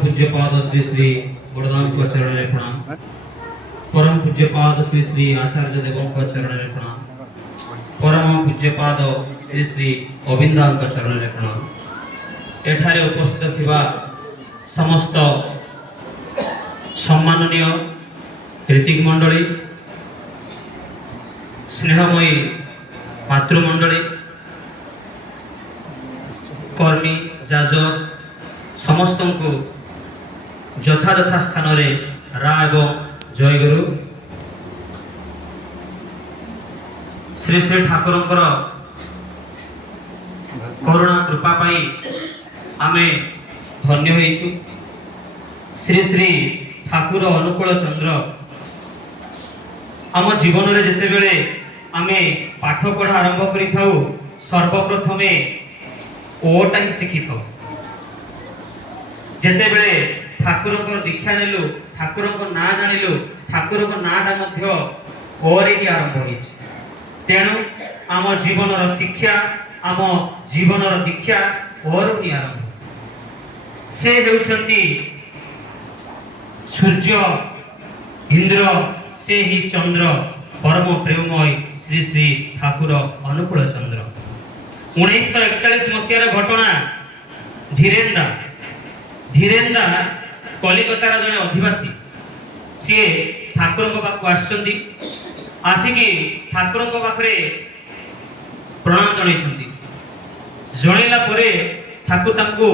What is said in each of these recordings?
पूज्यपाद श्री श्री वरदान को चरण में प्रणाम। परम पूज्यपाद श्री श्री आचार्य देव को चरण में प्रणाम। परम पूज्यपाद श्री श्री अविंदान को चरण में प्रणाम। एठारे उपस्थित थिबा समस्त सम्माननीय ऋतिक मंडली, स्नेहमयी मातृमंडली, कर्मी जाजक समस्त को यथा यथा स्थान रे रा एवं जय गुरु। श्री श्री ठाकुर करुणा कृपा पाई आमे धन्य होइछु। श्री श्री ठाकुर अनुकूल चंद्र आम जीवन रे जेते बेले आमे पाठ पढ़ा आरंभ करि थाउ सर्वप्रथमे ओटा ही शिखी थाउ। जेते बेले ठाकुर को दीक्षा नेलु, ठाकुर को ना जानिलु, ठाकुर को नाटा मध्य ओरे ही आरंभ होइछि। तेणु आम जीवन रो शिक्षा, आम जीवन रो दीक्षा ओर ही आरंभ। से हेउछंती सूर्य, इंद्र, से ही चंद्र, परम प्रेममय श्री श्री ठाकुर अनुकूल चंद्र। 1941 मसीहार घटना। धीरेंदा कलिकतार जने अधिवासी सी ठाकुर पाखु आसिकी ठाकुर पाखे प्रणाम जनइछंती। जनइला परे ठाकुर तांको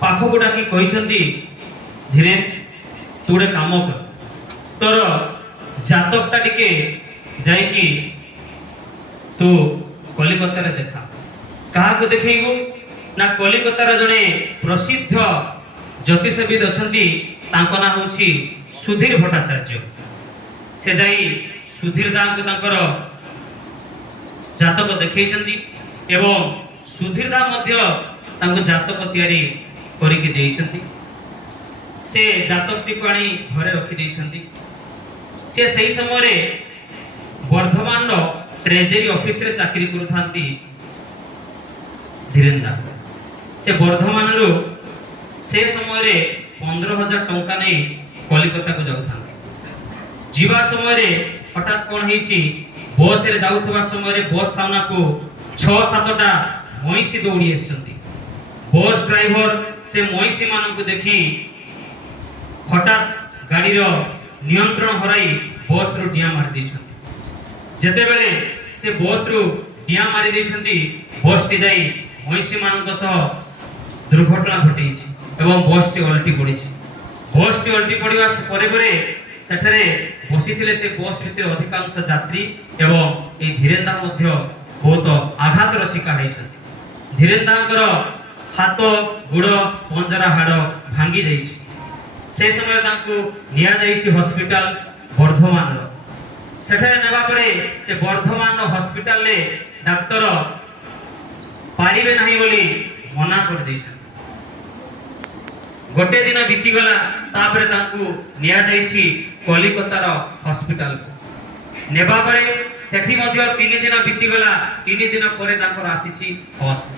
पाखकु डाकी कहिसंती, धीरे तू गोटे काम कर, तोर जातकटा टिके जाइकी तू कलिकतार देखा। काहाको देखैबो ना कलिकतार जने प्रसिद्ध ज्योतिषविद अछंती, तांको ना होछि सुधीर भट्टाचार्य। से जाई सुधीर दांको तांकर जातक देखैछंती एवं सुधीर दा मध्य तांको जातक तयारी करिके देइछंती। से जातकटी को आनी घरे रखि देइछंती। से सही समय रे वर्धमान ट्रेजरी ऑफिस रे चाकरी करूथांती धीरेंदा। से वर्धमान रो से समय रे 15,000 टंका नै कलिकता को जाउथांती। जीवा समय रे हठात कोन हेछि, बस रे जाउथबा समय रे बस सामना को 6-7टा मईसी दौड़ी आछंती। बस ड्राइवर से मईसी मान को देखी हठात गाड़ी रो नियंत्रण हराई बस रो डिया मारि दैछंती। जेते बेले से बस रो डिया मारि दैछंती, बस टी जाई मईसी मान को सह दुर्घटना घटिछि एवं बस टी उल्टी पड़िछि। बस टी उल्टी पड़िबा परे परे सेठरे बसिथिले से बस भितर अधिकांश यात्री एवं ए धीरेंदा मध्य बहुत आघातर शिकार होइछंती। धीरेंदांकर हाथ गुड़ पंजरा हाड़ भांगी जाइछि। से समय तांको निया जाइछि हॉस्पिटल वर्धमान। सेठरे नेबा परे से वर्धमान हॉस्पिटल ले डॉक्टर पारिबे नाही बोली मना कर दैछन। गोटे दिन बीती गला, तापरे तांको निया जाइछि कलिकतार हॉस्पिटल। नेबा परे सेठी मध्य 3 दिन बीती गला। 3 दिन परे तांकर आसीछि हॉस।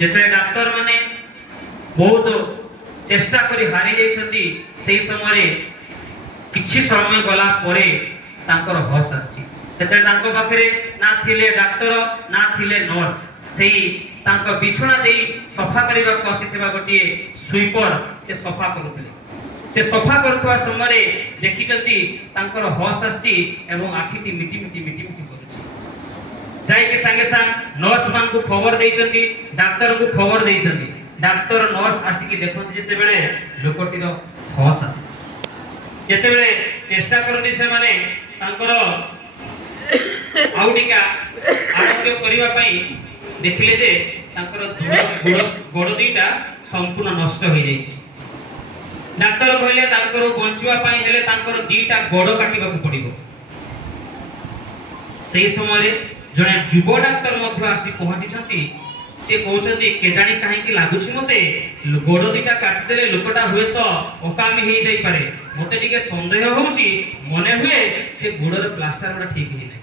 जेते डॉक्टर माने बहुत चेष्टा करी हारी जाइछंती, सेही समय रे किछि समय गला परे तांकर हॉस आछि। तेते तांको पाखरे ना थिले डॉक्टर ना थिले नर्स। सेही तांको बिछोना देई सफा करिबा को आसीथिबा गोटिए स्वीपर से सफा करूथिले। से सफा करथवा समय रे देखिचंती तांकर हॉस आछि एवं आखिटी मिटी करूछि। जाई के संगे संग नर्स मान को खबर देइचंती, डॉक्टर को खबर देइचंती। डॉक्टर नर्स आसी के देखंती जेते बेले लोकटीर हॉस आछि। जेते बेले चेष्टा करथि से माने तांकर आउटिका आरोग्य करिवा पई देखिले जे तांकर गोड़ दुईटा संपूर्ण नष्ट हो जाइछि। डॉक्टर कहले तांकर बंचिवा पई हेले तांकर दुईटा गोड़ काटिबा को पड़िबो। सेही समय रे जने युव डॉक्टर मध्य आसी पहुंचीछंती। से कहउछंती केजानी काहे कि लागुछि मते गोड़ दुईटा काटि देले लोकटा हुए तो ओकामी हेइ जाई पारे। मते टिके संदेह होउछि, मने हुए से गोड़र प्लास्टर बडा ठीक हेइ नै।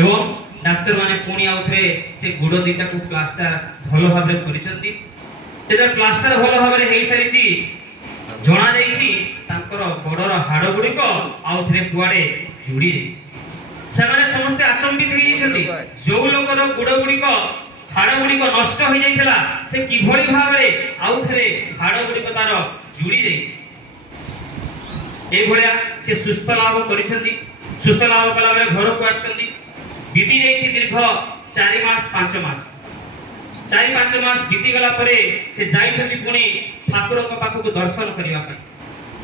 एवं डॉक्टर माने पुणी आउथरे से गोड़ दुईटा को प्लास्टर भलो भाबरे करिसंती যেটা প্লাଷ୍ଟର ଭଲ ଭାବରେ ହେଇ ସାରିଛି ଜଣା ଯାଇଛି ତାଙ୍କର ଗୋଡର ହାଡ ଗୁଡ଼ିକ ଆଉ ଥରେ କୁଆଡେ ଯୋଡ଼ି ଯାଇଛି। ସେମାନେ ସମସ୍ତେ ଆଚମ୍ବିତ ହେଇଯାଇଛନ୍ତି। ଯୋଉ ଲୋକର ଗୋଡ ଗୁଡ଼ିକ ହାଡ ଗୁଡ଼ିକ ନଷ୍ଟ ହୋଇଯାଇଥିଲା ସେ କିଭଳି ଭାବରେ ଆଉ ଥରେ ହାଡ ଗୁଡ଼ିକ ତାର ଯୋଡ଼ି ଯାଇଛି। ଏଇଭଳିଆ ସେ ସୁସ୍ଥ ଲାଭ କରିଛନ୍ତି। ସୁସ୍ଥ ଲାଭ କଲା ବେଳେ ଘରକୁ ଆସିଛନ୍ତି। ବିତି ଯାଇଛି ଦୀର୍ଘ 4 ମାସ 5 ମାସ। 4-5 ମାସ ବିତି ଗଲା ପରେ ସେ ଯାଇଛନ୍ତି ପୁଣି ଠାକୁରଙ୍କ ପାଖକୁ ଦର୍ଶନ କରିବା ପାଇଁ।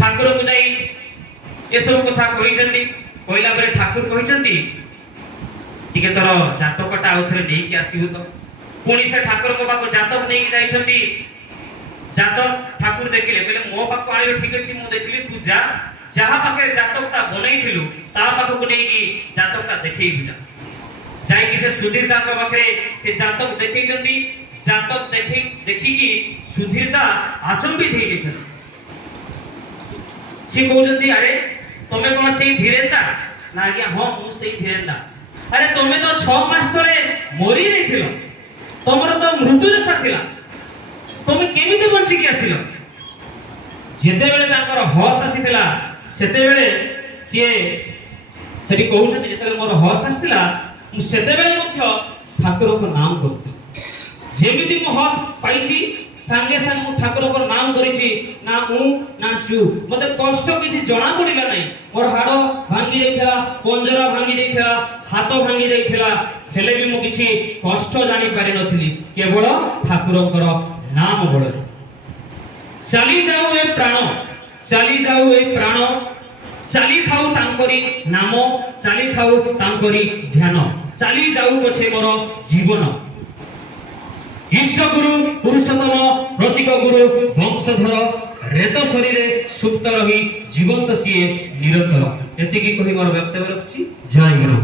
ଠାକୁରଙ୍କୁ ଯାଇ ଏସବୁ କଥା କହିଛନ୍ତି। କହିଲା ପରେ ଠାକୁର କହିଛନ୍ତି ଟିକେ ତୋର ଜାତକଟା ଆଉ ଥରେ ନେଇକି ଆସିବୁ ତ। ପୁଣି ସେ ଠାକୁରଙ୍କ ପାଖକୁ ଜାତକ ନେଇକି ଯାଇଛନ୍ତି। ଜାତକ ଠାକୁର ଦେଖିଲେ, କହିଲେ ମୋ ପାଖକୁ ଆଣିଲେ ଠିକ ଅଛି, ମୁଁ ଦେଖିଲି ତୁ ଯା, ଯାହା ପାଖରେ ଜାତକଟା ବନେଇଥିଲୁ ତା ପାଖକୁ ନେଇକି ଜାତକଟା ଦେଖେଇବୁ ଯା। ଯାଇକି ସେ ସୁଧୀରଦାଙ୍କ ପାଖରେ ସେ ଜାତକ ଦେଖେଇଛନ୍ତି। ଜାତକ ଦେଖିକି ସୁଧୀରଦା ଆଚମ୍ବିତ ହେଇଯାଇଛନ୍ତି। ସେ କହୁଛନ୍ତି ଆରେ ତମେ କଣ ସେଇ ଧୀରେନ୍ଦା? ନା ଆଜ୍ଞା ହଁ ମୁଁ ସେଇ ଧୀରେନ୍ଦା। ଆରେ ତମେ ତ 6 ମାସ ତଳେ ମରି ଯାଇଥିଲ, ତମର ତ ମୃତ୍ୟୁଦଶା ଥିଲା, ତମେ କେମିତି ବଞ୍ଚିକି ଆସିଲ? ଯେତେବେଳେ ତାଙ୍କର ହସ ଆସିଥିଲା ସେତେବେଳେ ସିଏ ସେଠି କହୁଛନ୍ତି ଯେତେବେଳେ ମୋର ହସ ଆସିଥିଲା ମୁଁ ସେତେବେଳେ ମଧ୍ୟ ଠାକୁରଙ୍କ ନାମ କରୁଥିଲି। ଯେମିତି ମୁଁ ହସ ପାଇଛି ସାଙ୍ଗେ ସାଙ୍ଗେ ମୁଁ ଠାକୁରଙ୍କ ନାମ କରିଛି। ନା ମୁଁ ନା ଚୁ, ମତେ କଷ୍ଟ କିଛି ଜଣା ପଡିଲା ନାହିଁ। ମୋର ହାଡ ଭାଙ୍ଗି ଯାଇଥିଲା, ପଞ୍ଜରା ଭାଙ୍ଗି ଯାଇଥିଲା, ହାତ ଭାଙ୍ଗି ଯାଇଥିଲା, ହେଲେ ବି ମୁଁ କିଛି କଷ୍ଟ ଜାଣି ପାରିନଥିଲି କେବଳ ଠାକୁରଙ୍କର ନାମ ବଳରେ। ଚାଲି ଯାଉ ଏ ପ୍ରାଣ, ଚାଲି ଯାଉ ଏ ପ୍ରାଣ, ଚାଲି ଥାଉ ତାଙ୍କରି ନାମ, ଚାଲି ଥାଉ ତାଙ୍କରି ଧ୍ୟାନ, ଚାଲି ଯାଉ ପଛେ ମୋର ଜୀବନ। ଇଷ୍ଟ ଗୁରୁ ପୁରୁଷୋତ୍ତମ ପ୍ରତୀକ ଗୁରୁ ବଂଶଧର ରେତ ଶରୀରେ ସୁପ୍ତ ରହି ଜୀବନ୍ତ ସିଏ ନିରନ୍ତର। ଏତିକି କହି ମୋର ବକ୍ତବ୍ୟ ରଖୁଛି। ଜୟ ଗୁରୁ।